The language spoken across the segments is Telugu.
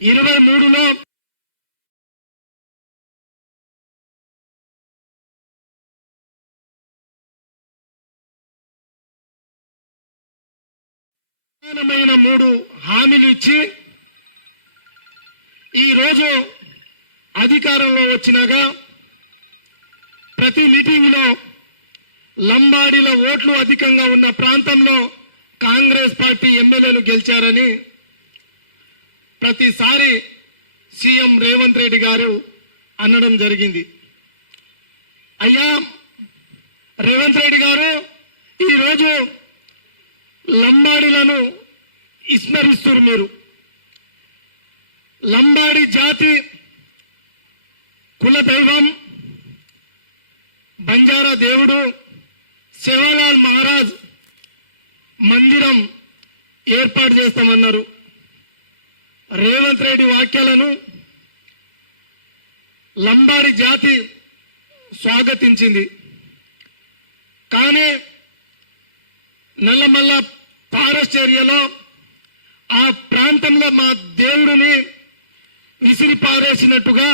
23లో ప్రధానమైన 3 హామీలు ఇచ్చి ఈరోజు అధికారంలో వచ్చినాగా ప్రతి మీటింగ్లో లంబాడీల ఓట్లు అధికంగా ఉన్న ప్రాంతంలో కాంగ్రెస్ పార్టీ ఎమ్మెల్యేలు గెలిచారని ప్రతిసారి సీఎం రేవంత్ రెడ్డి గారు అనడం జరిగింది. అయ్యా రేవంత్ రెడ్డి గారు ఈరోజు లంబాడీలను విస్మరిస్తున్నారు. మీరు లంబాడి జాతి కుల దైవం బంజారా దేవుడు సేవాలాల్ మహారాజ్ మందిరం ఏర్పాటు చేస్తామన్నారు. రేవంత్ రెడ్డి వ్యాఖ్యలను లంబాడి జాతి స్వాగతించింది. కానీ నల్లమల్ల ఫారెస్ట్ ఏరియాలో ఆ ప్రాంతంలో మా దేవుడిని విసిరి పారేసినట్టుగా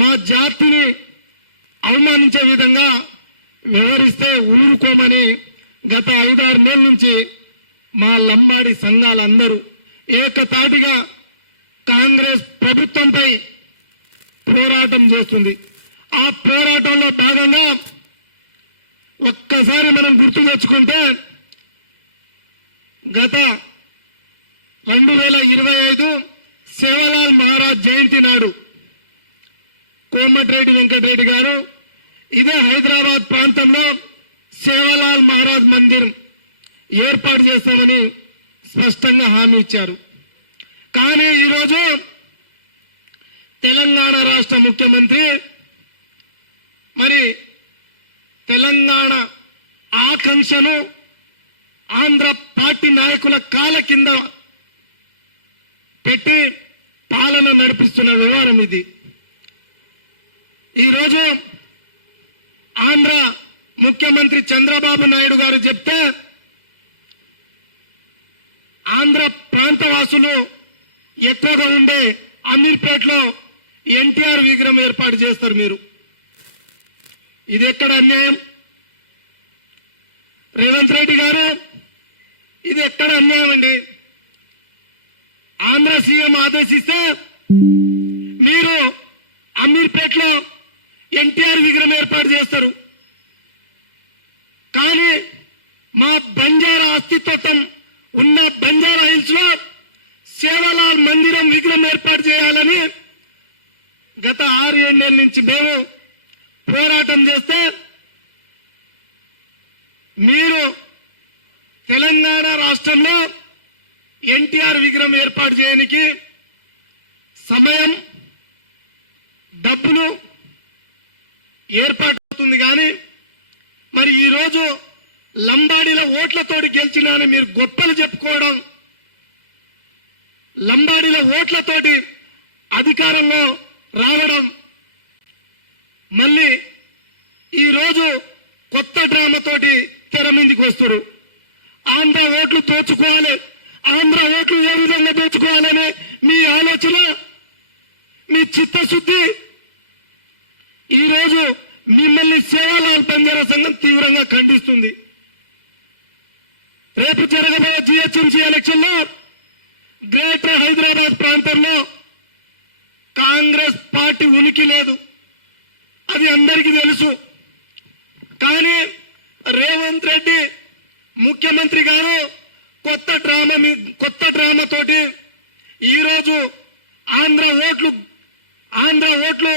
మా జాతిని అవమానించే విధంగా వ్యవహరిస్తే ఊరుకోమని గత 5-6 నెలల నుంచి మా లంబాడి సంఘాలందరూ ఏకతాటిగా కాంగ్రెస్ ప్రభుత్వంపై పోరాటం చేస్తుంది. ఆ పోరాటంలో భాగంగా ఒక్కసారి మనం గుర్తు తెచ్చుకుంటే గత 2025 సేవాలాల్ మహారాజ్ జయంతి నాడు కోమటిరెడ్డి వెంకటరెడ్డి గారు ఇదే హైదరాబాద్ ప్రాంతంలో సేవాలాల్ మహారాజ్ మందిరం ఏర్పాటు చేస్తామని స్పష్టంగా హామీ ఇచ్చారు. కానీ ఈరోజు తెలంగాణ రాష్ట్ర ముఖ్యమంత్రి మరి తెలంగాణ ఆకాంక్షను ఆంధ్ర పార్టీ నాయకుల కాళ్ళ కింద పెట్టి పాలన నడిపిస్తున్న వ్యవహారం ఇది. ఈరోజు ఆంధ్ర ముఖ్యమంత్రి చంద్రబాబు నాయుడు గారు చెప్తే ఆంధ్ర ప్రాంతవాసులు ఎక్కువగా ఉండే అమీర్పేటలో ఎన్టీఆర్ విగ్రహం ఏర్పాటు చేస్తారు. మీరు ఇది ఎక్కడ అన్యాయం? రేవంత్ రెడ్డి గారు ఇది ఎక్కడ అన్యాయం అండి? ఆంధ్ర సీఎం ఆదేశిస్తే మీరు అమీర్పేటలో ఎన్టీఆర్ విగ్రహం ఏర్పాటు చేస్తారు. కానీ మా బంజారా అస్తిత్వం ఉన్న బంజారా హిల్స్ లో సేవాలాల్ మందిరం విగ్రహం ఏర్పాటు చేయాలని గత 6-7 నెలల నుంచి మేము పోరాటం చేస్తే మీరు తెలంగాణ రాష్ట్రంలో ఎన్టీఆర్ విగ్రహం ఏర్పాటు చేయడానికి సమయం డబ్బులు ఏర్పాటు అవుతుంది. కానీ మరి ఈరోజు లంబాడీల ఓట్లతోటి గెలిచినానని మీరు గొప్పలు చెప్పుకోవడం, లంబాడీల ఓట్లతోటి అధికారంలో రావడం, మళ్ళీ ఈరోజు కొత్త డ్రామాతోటి తెర మీదకి వస్తారు. ఆంధ్ర ఓట్లు దోచుకోవాలి, ఆంధ్ర ఓట్లు ఏ విధంగా దోచుకోవాలనే మీ ఆలోచన, మీ చిత్తశుద్ధి ఈరోజు మిమ్మల్ని సేవాలాల్ బంజారా సంఘం తీవ్రంగా ఖండిస్తుంది. రేపు జరగబోయే జిహెచ్ఎంసీ ఎలక్షన్ లో గ్రేటర్ హైదరాబాద్ ప్రాంతంలో కాంగ్రెస్ పార్టీ ఉనికి లేదు, అది అందరికీ తెలుసు. కానీ రేవంత్ రెడ్డి ముఖ్యమంత్రి గారు కొత్త డ్రామాతోటి ఈరోజు ఆంధ్ర ఓట్లు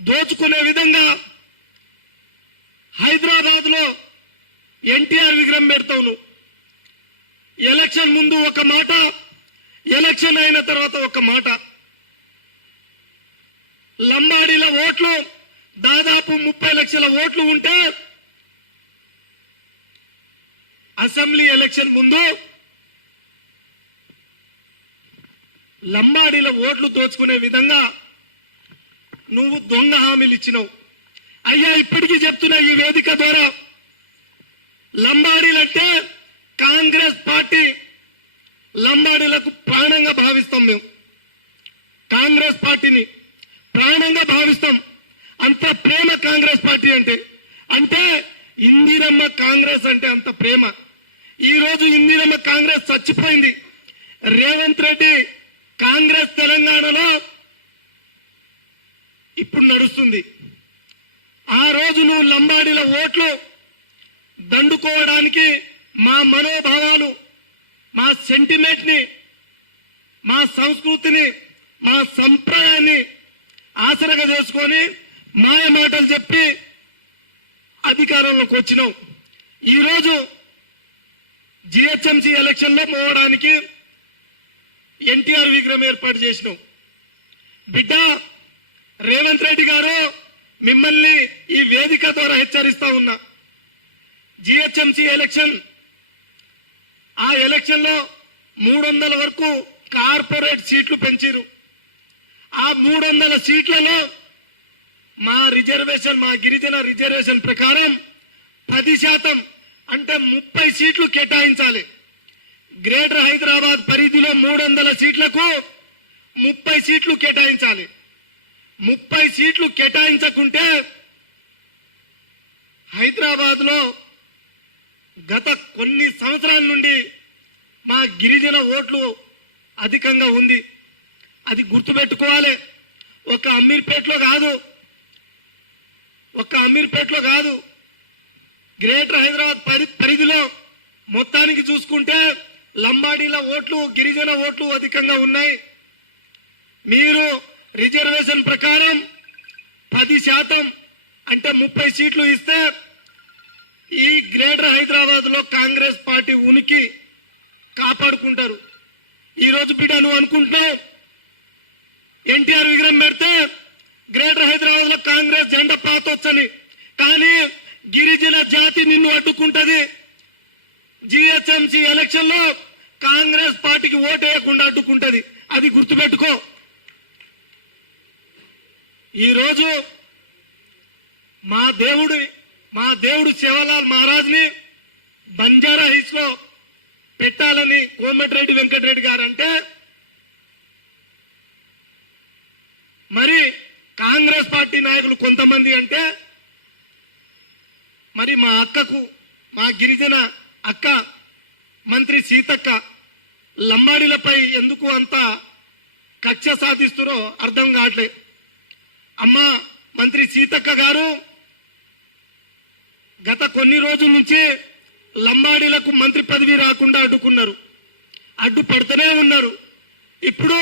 దోచుకునే విధంగా హైదరాబాద్ లో ఎన్టీఆర్ విగ్రహం పెడతావు. ఎలక్షన్ ముందు ఒక మాట, ఎలక్షన్ అయిన తర్వాత ఒక మాట. లంబాడీల ఓట్లు దాదాపు 30 లక్షల ఓట్లు ఉంటే అసెంబ్లీ ఎలక్షన్ ముందు లంబాడీల ఓట్లు దోచుకునే విధంగా నువ్వు దొంగ హామీలు ఇచ్చినావు. అయ్యా ఇప్పటికీ చెప్తున్నా ఈ వేదిక ద్వారా, లంబాడీలంటే కాంగ్రెస్ పార్టీ లంబాడీలకు ప్రాణ ప్రాణంగా భావిస్తాం. మేము కాంగ్రెస్ పార్టీని ప్రాణంగా భావిస్తాం. అంత ప్రేమ కాంగ్రెస్ పార్టీ అంటే. అంటే ఇందిరమ్మ కాంగ్రెస్ అంటే అంత ప్రేమ. ఈ రోజు ఇందిరమ్మ కాంగ్రెస్ చచ్చిపోయింది. రేవంత్ రెడ్డి కాంగ్రెస్ తెలంగాణలో ఇప్పుడు నడుస్తుంది. ఆ రోజు నువ్వు లంబాడీల ఓట్లు దండుకోవడానికి మా మనోభావాలు, మా సెంటిమెంట్ ని, మా సంస్కృతిని, మా సంప్రదాయాన్ని ఆసరగా చేసుకొని మాయ మాటలు చెప్పి అధికారంలోకి వచ్చినావు. ఈరోజు జిహెచ్ఎంసీ ఎలక్షన్ లో పోవడానికి ఎన్టీఆర్ విగ్రహం ఏర్పాటు చేసినావు. బిడ్డ రేవంత్ రెడ్డి గారు, మిమ్మల్ని ఈ వేదిక ద్వారా హెచ్చరిస్తా ఉన్నా. జిహెచ్ఎంసీ ఎలక్షన్, ఆ ఎలక్షన్ లో 300 వరకు కార్పొరేట్ సీట్లు పెంచారు. ఆ 300 సీట్లలో మా రిజర్వేషన్, మా గిరిజన రిజర్వేషన్ ప్రకారం 10% అంటే 30 సీట్లు కేటాయించాలి. గ్రేటర్ హైదరాబాద్ పరిధిలో 300 సీట్లకు 30 సీట్లు కేటాయించాలి. 30 సీట్లు కేటాయించకుంటే హైదరాబాద్ లో గత కొన్ని సంవత్సరాల నుండి మా గిరిజన ఓట్లు అధికంగా ఉంది. అది గుర్తుపెట్టుకోవాలి. ఒక అమీర్పేటలో కాదు, గ్రేటర్ హైదరాబాద్ పరిధిలో మొత్తానికి చూసుకుంటే లంబాడీల ఓట్లు, గిరిజన ఓట్లు అధికంగా ఉన్నాయి. మీరు రిజర్వేషన్ ప్రకారం 10% అంటే 30 సీట్లు ఇస్తే ఈ గ్రేటర్ హైదరాబాద్ లో కాంగ్రెస్ పార్టీ ఉనికి కాపాడుకుంటారు. ఈ రోజు బిడ్డ నువ్వు అనుకుంటున్నావు ఎన్టీఆర్ విగ్రహం పెడితే గ్రేటర్ హైదరాబాద్ లో కాంగ్రెస్ జెండా పాతొచ్చని. కానీ గిరిజన జాతి నిన్ను అడ్డుకుంటది. జిహెచ్ఎంసీ ఎలక్షన్ లో కాంగ్రెస్ పార్టీకి ఓటు వేయకుండా అడ్డుకుంటది. అది గుర్తుపెట్టుకో. ఈ రోజు మా దేవుడు సేవలాల్ మహారాజ్ ని బంజారా హిల్స్ లో పెట్టాలని కోమటిరెడ్డి వెంకటరెడ్డి గారు అంటే, మరి కాంగ్రెస్ పార్టీ నాయకులు కొంతమంది అంటే, మరి మా అక్కకు, మా గిరిజన అక్క మంత్రి సీతక్క లంబాడీలపై ఎందుకు అంత కక్ష సాధిస్తున్నారో అర్థం కావట్లేదు. అమ్మ మంత్రి సీతక్క గారు గత కొన్ని రోజుల నుంచి లంబాడీలకు మంత్రి పదవి రాకుండా అడ్డుకున్నారు, అడ్డుపడుతూనే ఉన్నారు. ఇప్పుడు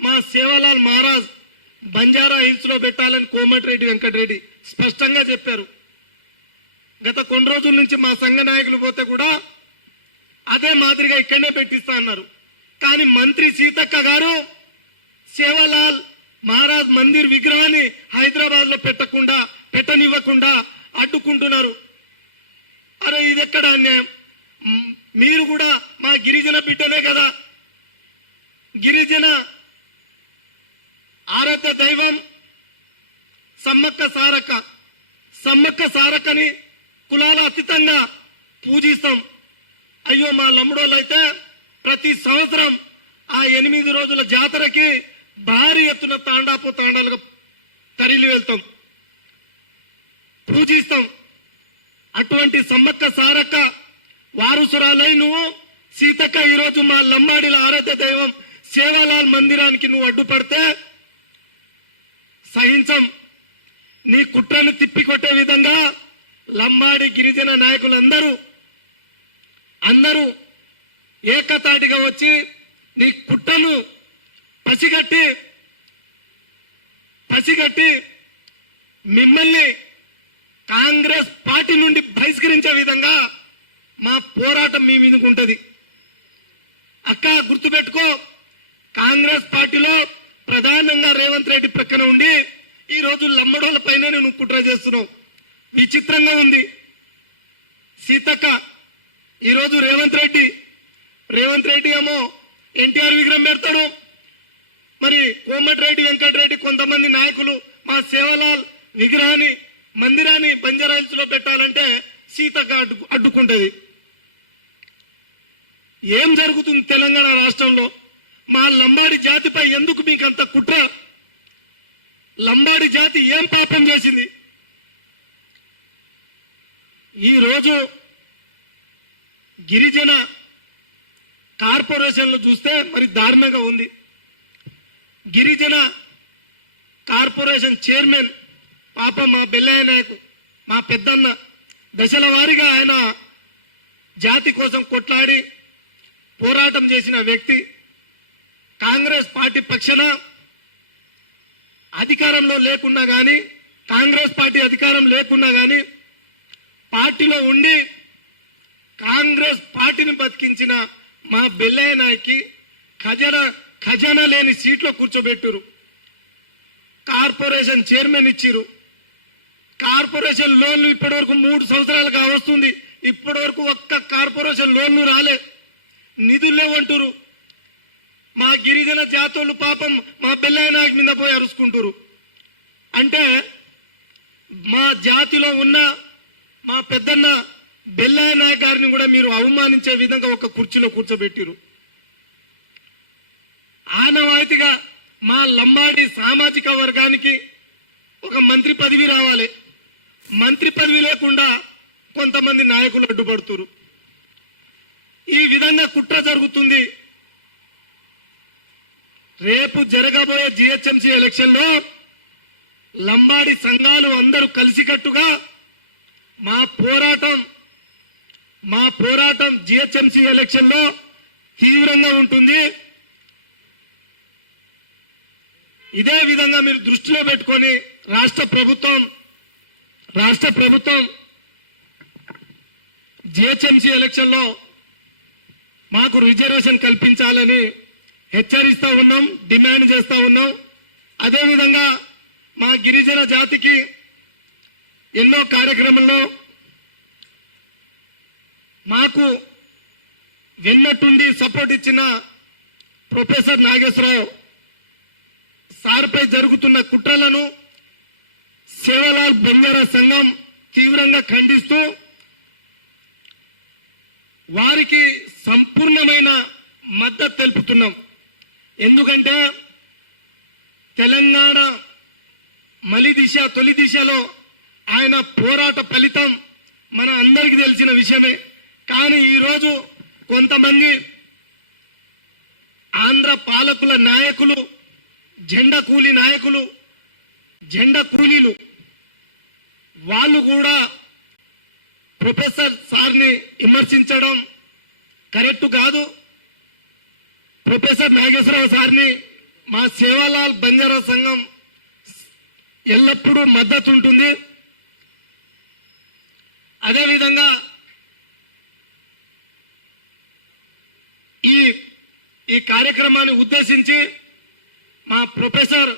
మా సేవలాల్ మహారాజ్ బంజారా హిల్స్ లో పెట్టాలని కోమటిరెడ్డి వెంకటరెడ్డి స్పష్టంగా చెప్పారు. గత కొన్ని రోజుల నుంచి మా సంఘ నాయకులు పోతే కూడా అదే మాదిరిగా ఇక్కడనే పెట్టిస్తా అన్నారు. కానీ మంత్రి సీతక్క గారు సేవలాల్ మహారాజ్ మందిర్ విగ్రహాన్ని హైదరాబాద్ లో పెట్టనివ్వకుండా అడ్డుకుంటున్నారు. అరే ఇది ఎక్కడ అన్యాయం? మీరు కూడా మా గిరిజన బిడ్డలే కదా. గిరిజన ఆరాధ్య దైవం సమ్మక్క సారక్కని కులాల అతీతంగా పూజిస్తాం. అయ్యో మా లమ్ముడోళ్ళు అయితే ప్రతి సంవత్సరం ఆ 8 రోజుల జాతరకి భారీ ఎత్తున తాండాలుగా తరలి వెళ్తాం, పూజిస్తాం. అటువంటి సమ్మక్క సారక్క వారసురాలై నువ్వు సీతక్క ఈరోజు మా లంబాడీల ఆరాధ్య దైవం సేవాలాల్ మందిరానికి నువ్వు అడ్డుపడితే సహించం. నీ కుట్రను తిప్పికొట్టే విధంగా లంబాడి గిరిజన నాయకులందరూ ఏకతాటిగా వచ్చి నీ కుట్రను పసిగట్టి మిమ్మల్ని కాంగ్రెస్ పార్టీ నుండి బహిష్కరించే విధంగా మా పోరాటం మీ మీదకు ఉంటది. అక్క గుర్తుపెట్టుకో, కాంగ్రెస్ పార్టీలో ప్రధానంగా రేవంత్ రెడ్డి ప్రక్కన ఉండి ఈ రోజు లమ్మడోళ్ళ పైన నువ్వు కుట్ర చేస్తున్నావు. విచిత్రంగా ఉంది. సీతక్క ఈరోజు రేవంత్ రెడ్డి ఏమో ఎన్టీఆర్ విగ్రహం పెడతాడు. మరి కోమటిరెడ్డి వెంకటరెడ్డి కొంతమంది నాయకులు మా సేవలాల్ విగ్రహాన్ని మందిరాన్ని బంజారా హిల్స్ లో పెట్టాలంటే సీతక్క అడ్డుకుంటది. ఏం జరుగుతుంది తెలంగాణ రాష్ట్రంలో? మా లంబాడి జాతిపై ఎందుకు మీకు అంత కుట్ర? లంబాడి జాతి ఏం పాపం చేసింది? ఈరోజు గిరిజన కార్పొరేషన్లు చూస్తే మరి దారుణంగా ఉంది. గిరిజన కార్పొరేషన్ చైర్మన్ పాపం మా బెల్లయ్య నాయకు, మా పెద్దన్న, దశల వారీగా ఆయన జాతి కోసం కొట్లాడి పోరాటం చేసిన వ్యక్తి. కాంగ్రెస్ పార్టీ పక్షాన అధికారంలో లేకున్నా కానీ, కాంగ్రెస్ పార్టీ అధికారం లేకున్నా కానీ పార్టీలో ఉండి కాంగ్రెస్ పార్టీని బతికించిన మా బెల్లయ్య నాయకి ఖజానా లేని సీట్లో కూర్చోబెట్టురు. కార్పొరేషన్ చైర్మన్ ఇచ్చిరు. కార్పొరేషన్ లోన్లు ఇప్పటి వరకు 3 సంవత్సరాలుగా వస్తుంది. ఇప్పటి వరకు ఒక్క కార్పొరేషన్ లోన్లు రాలే, నిధులు లేవంటారు. మా గిరిజన జాతోళ్ళు పాపం మా బెల్లయ్య నాయక్ మీద పోయి అరుచుకుంటారు. అంటే మా జాతిలో ఉన్న మా పెద్దన్న బెల్లయ్య నాయక్ గారిని కూడా మీరు అవమానించే విధంగా ఒక కుర్చీలో కూర్చోబెట్టిరు. ఆనవాయితీగా మా లంబాడి సామాజిక వర్గానికి ఒక మంత్రి పదవి రావాలి. మంత్రి పదవి లేకుండా కొంతమంది నాయకులు అడ్డుపడుతున్నారు. ఈ విధంగా కుట్ర జరుగుతుంది. రేపు జరగబోయే జిహెచ్ఎంసీ ఎలక్షన్ లో లంబాడి సంఘాలు అందరూ కలిసికట్టుగా మా పోరాటం జిహెచ్ఎంసీ ఎలక్షన్ లో తీవ్రంగా ఉంటుంది. ఇదే విధంగా మీరు దృష్టిలో పెట్టుకొని రాష్ట్ర ప్రభుత్వం జిహెచ్ఎంసీ ఎలక్షన్ లో మాకు రిజర్వేషన్ కల్పించాలని హెచ్చరిస్తా ఉన్నాం, డిమాండ్ చేస్తా ఉన్నాం. అదేవిధంగా మా గిరిజన జాతికి ఎన్నో కార్యక్రమంలో మాకు వెన్నట్టుండి సపోర్ట్ ఇచ్చిన ప్రొఫెసర్ నాగేశ్వరరావు సార్పై జరుగుతున్న కుట్రలను సేవలాల్ బంజారా సంఘం తీవ్రంగా ఖండిస్తూ వారికి సంపూర్ణమైన మద్దతు తెలుపుతున్నాం. ఎందుకంటే తెలంగాణ తొలి దిశలో ఆయన పోరాట ఫలితం మన అందరికీ తెలిసిన విషయమే. కానీ ఈరోజు కొంతమంది ఆంధ్ర పాలకుల నాయకులు, జెండా కూలీలు వాళ్ళు కూడా ప్రొఫెసర్ సార్ని విమర్శించడం కరెక్ట్ కాదు. ప్రొఫెసర్ నాగేశ్వరరావు సార్ని మా సేవాలాల్ బంజారా సంఘం ఎల్లప్పుడూ మద్దతు ఉంటుంది. అదేవిధంగా ఈ కార్యక్రమాన్ని ఉద్దేశించి మా ప్రొఫెసర్